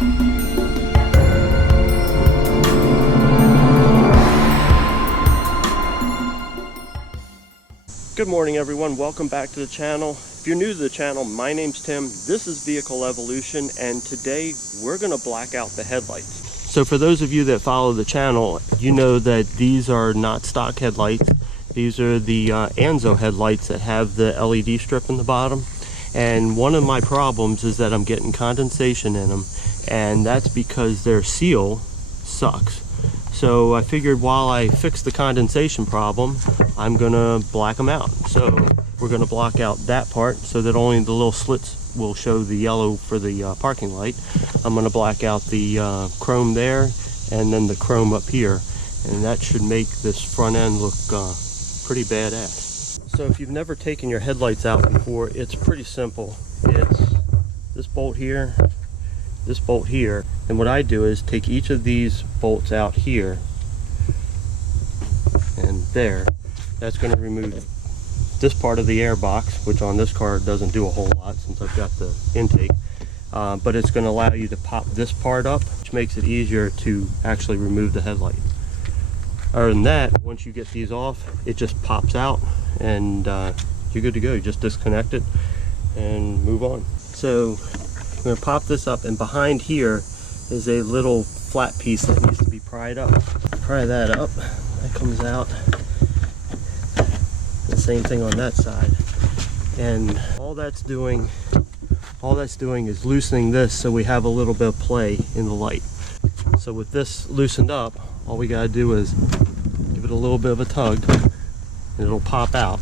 Good morning everyone, welcome back to the channel. If you're new to the channel, my name's Tim, this is Vehicle Evolution, and today we're going to black out the headlights. So for those of you that follow the channel, you know that these are not stock headlights. These are the Anzo headlights that have the LED strip in the bottom. And one of my problems is that I'm getting condensation in them, and that's because their seal sucks. So I figured while I fix the condensation problem, I'm gonna black them out. So we're gonna block out that part so that only the little slits will show the yellow for the parking light. I'm gonna black out the chrome there and then the chrome up here. And that should make this front end look pretty badass. So if you've never taken your headlights out before, it's pretty simple. It's this bolt here, this bolt here, and what I do is take each of these bolts out here and there. That's going to remove this part of the air box, which on this car doesn't do a whole lot since I've got the intake, but it's going to allow you to pop this part up, which makes it easier to actually remove the headlight. Other than that, once you get these off, it just pops out and you're good to go. You just disconnect it and move on. So I'm going to pop this up, and behind here is a little flat piece that needs to be pried up. Pry that up, that comes out. The same thing on that side. And all that's doing is loosening this so we have a little bit of play in the light. So with this loosened up, all we got to do is give it a little bit of a tug and it'll pop out.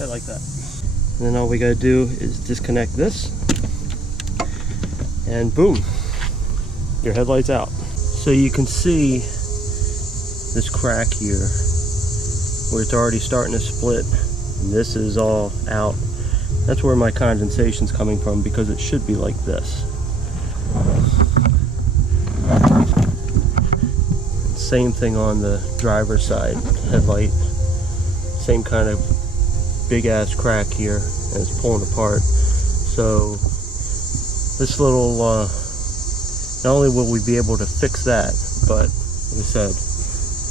I like that. And then all we got to do is disconnect this and boom, your headlight's out. So you can see this crack here where it's already starting to split, and this is all out. That's where my condensation's coming from, because it should be like this. Same thing on the driver's side headlight, same kind of big ass crack here, and it's pulling apart. So this little not only will we be able to fix that, but like I said,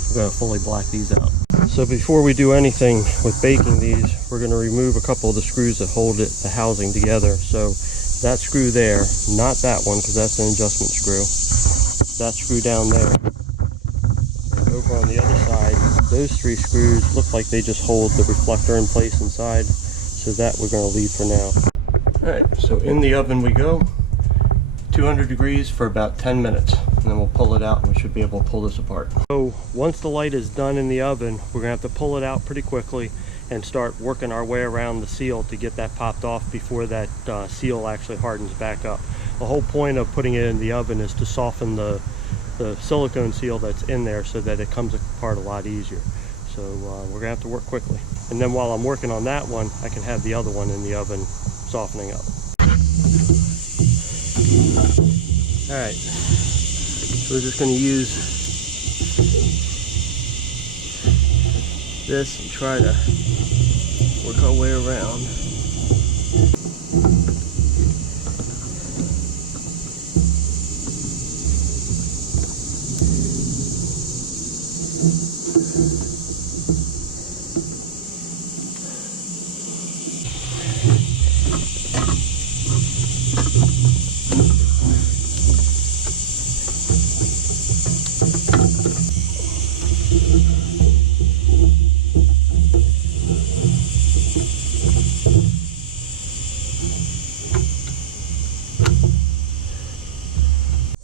we're going to fully black these out. So before we do anything with baking these, we're going to remove a couple of the screws that hold it, the housing together. So that screw there, not that one because that's an adjustment screw, that screw down there. And over on the other side, those three screws look like they just hold the reflector in place inside. So that we're going to leave for now. Alright, so in the oven we go. 200 degrees for about 10 minutes, and then we'll pull it out and we should be able to pull this apart. So once the light is done in the oven, we're gonna have to pull it out pretty quickly and start working our way around the seal to get that popped off before that seal actually hardens back up. The whole point of putting it in the oven is to soften the silicone seal that's in there so that it comes apart a lot easier. So we're gonna have to work quickly. And then while I'm working on that one, I can have the other one in the oven softening up. Alright, so we're just going to use this and try to work our way around.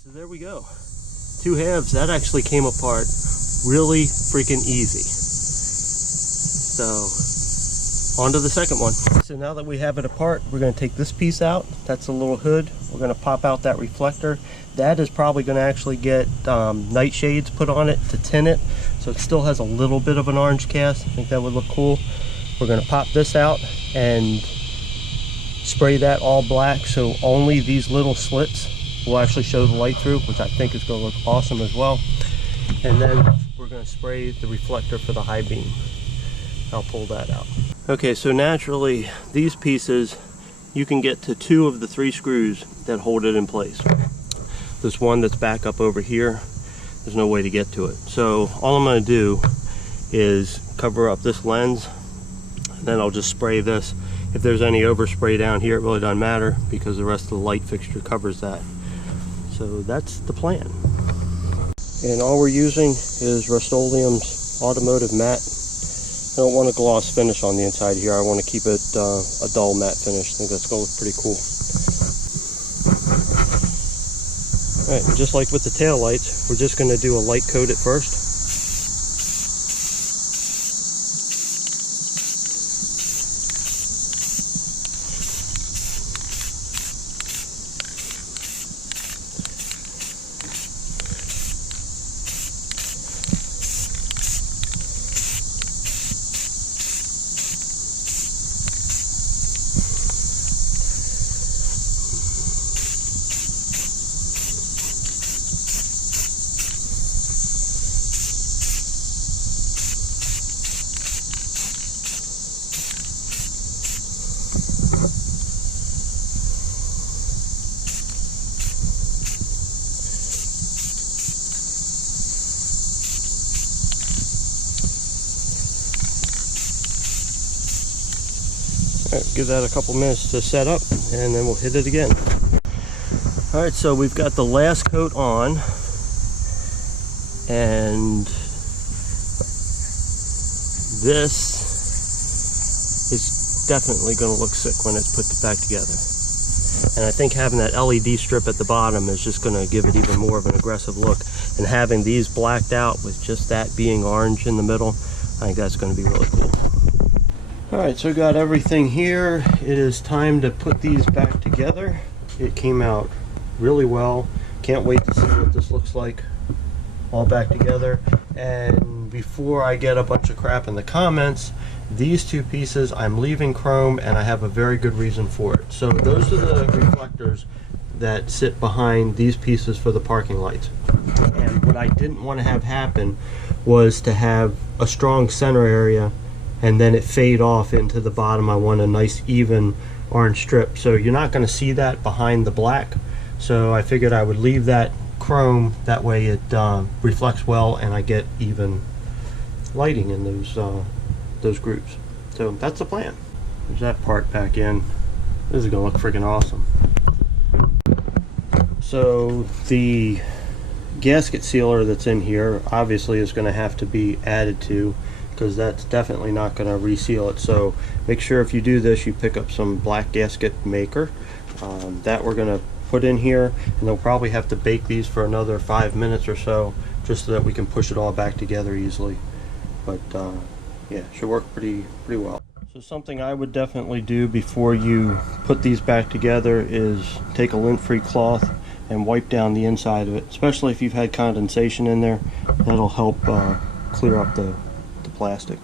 There we go. Two halves. That actually came apart really freaking easy. So on to the second one. So now that we have it apart, we're going to take this piece out. That's a little hood. We're going to pop out that reflector. That is probably going to actually get night shades put on it to tint it, so it still has a little bit of an orange cast. I think that would look cool. We're going to pop this out and spray that all black, so only these little slits will actually show the light through, which I think is going to look awesome as well. And then we're going to spray the reflector for the high beam. I'll pull that out. Okay, so naturally these pieces you can get to 2 of the 3 screws that hold it in place. This one that's back up over here, there's no way to get to it. So all I'm going to do is cover up this lens, and then I'll just spray this. If there's any overspray down here, it really doesn't matter because the rest of the light fixture covers that. So that's the plan. And all we're using is Rust-Oleum's Automotive Matte. I don't want a gloss finish on the inside here. I want to keep it a dull matte finish. I think that's going to look pretty cool. Alright, and just like with the tail lights, we're just going to do a light coat at first. Give that a couple minutes to set up, and then we'll hit it again. Alright, so we've got the last coat on, and this is definitely going to look sick when it's put back together. And I think having that LED strip at the bottom is just going to give it even more of an aggressive look. And having these blacked out with just that being orange in the middle, I think that's going to be really cool. Alright, so we got everything here. It is time to put these back together. It came out really well. Can't wait to see what this looks like all back together. And before I get a bunch of crap in the comments, these 2 pieces I'm leaving chrome, and I have a very good reason for it. So those are the reflectors that sit behind these pieces for the parking lights. And what I didn't want to have happen was to have a strong center area and then it fade off into the bottom. I want a nice even orange strip. So you're not going to see that behind the black. So I figured I would leave that chrome, that way it reflects well and I get even lighting in those groups. So that's the plan. There's that part back in. This is going to look freaking awesome. So the gasket sealer that's in here obviously is going to have to be added to, because that's definitely not going to reseal it. So make sure if you do this, you pick up some black gasket maker that we're going to put in here, and they'll probably have to bake these for another 5 minutes or so, just so that we can push it all back together easily. But yeah, should work pretty well. So something I would definitely do before you put these back together is take a lint-free cloth and wipe down the inside of it, especially if you've had condensation in there. That'll help clear up the plastic.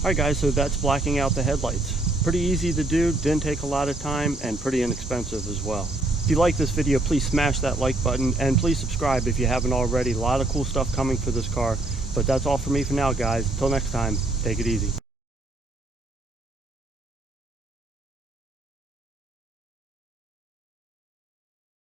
Alright guys, so that's blacking out the headlights. Pretty easy to do, didn't take a lot of time, and pretty inexpensive as well. If you like this video, please smash that like button, and please subscribe if you haven't already. A lot of cool stuff coming for this car. But that's all for me for now, guys. Until next time, take it easy.